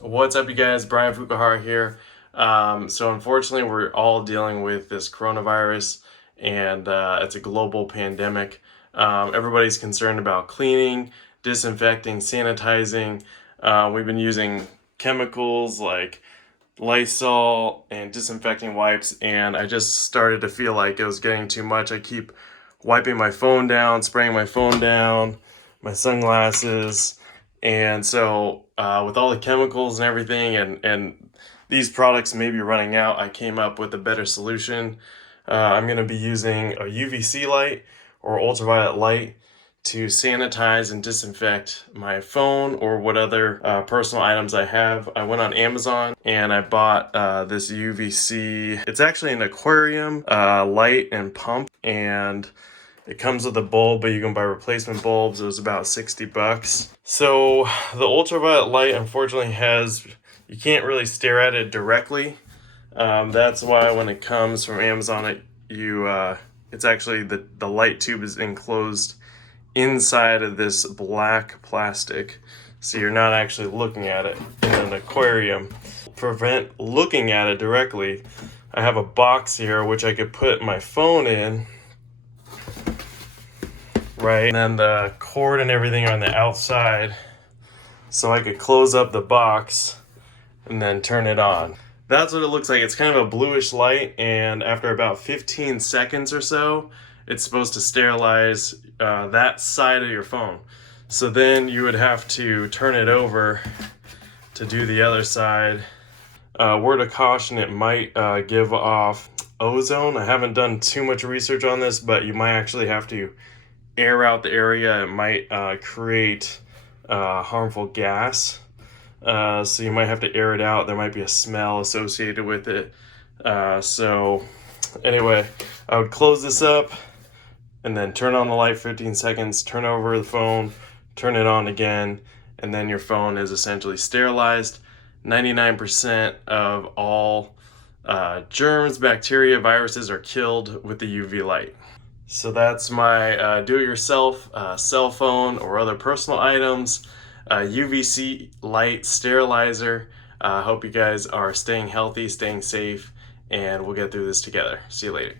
What's up, you guys? Brian Fukuhara here. So unfortunately, we're all dealing with this coronavirus, and it's a global pandemic. Everybody's concerned about cleaning, disinfecting, sanitizing. We've been using chemicals like Lysol and disinfecting wipes, and I just started to feel like it was getting too much. I keep wiping my phone down, spraying my phone down, my sunglasses, and so with all the chemicals and everything, and these products may be running out, I came up with a better solution. I'm going to be using a UVC light or ultraviolet light to sanitize and disinfect my phone or what other personal items I have. I went on Amazon and I bought this UVC. It's actually an aquarium light and pump, and it comes with a bulb, but you can buy replacement bulbs. It was about $60. So the ultraviolet light unfortunately you can't really stare at it directly. That's why when it comes from Amazon, it's actually the light tube is enclosed inside of this black plastic, so you're not actually looking at it in an aquarium. To prevent looking at it directly, I have a box here which I could put my phone in, right, and then the cord and everything are on the outside, so I could close up the box and then turn it on. That's what it looks like. It's kind of a bluish light, and after about 15 seconds or so, it's supposed to sterilize that side of your phone. So then you would have to turn it over to do the other side. Word of caution, it might give off ozone. I haven't done too much research on this, but you might actually have to air out the area. It might create harmful gas. So you might have to air it out. There might be a smell associated with it. So anyway, I would close this up and then turn on the light 15 seconds, turn over the phone, turn it on again, and then your phone is essentially sterilized. 99% of all germs, bacteria, viruses are killed with the UV light. So that's my do-it-yourself cell phone or other personal items, UVC light sterilizer. Hope you guys are staying healthy, staying safe, and we'll get through this together. See you later.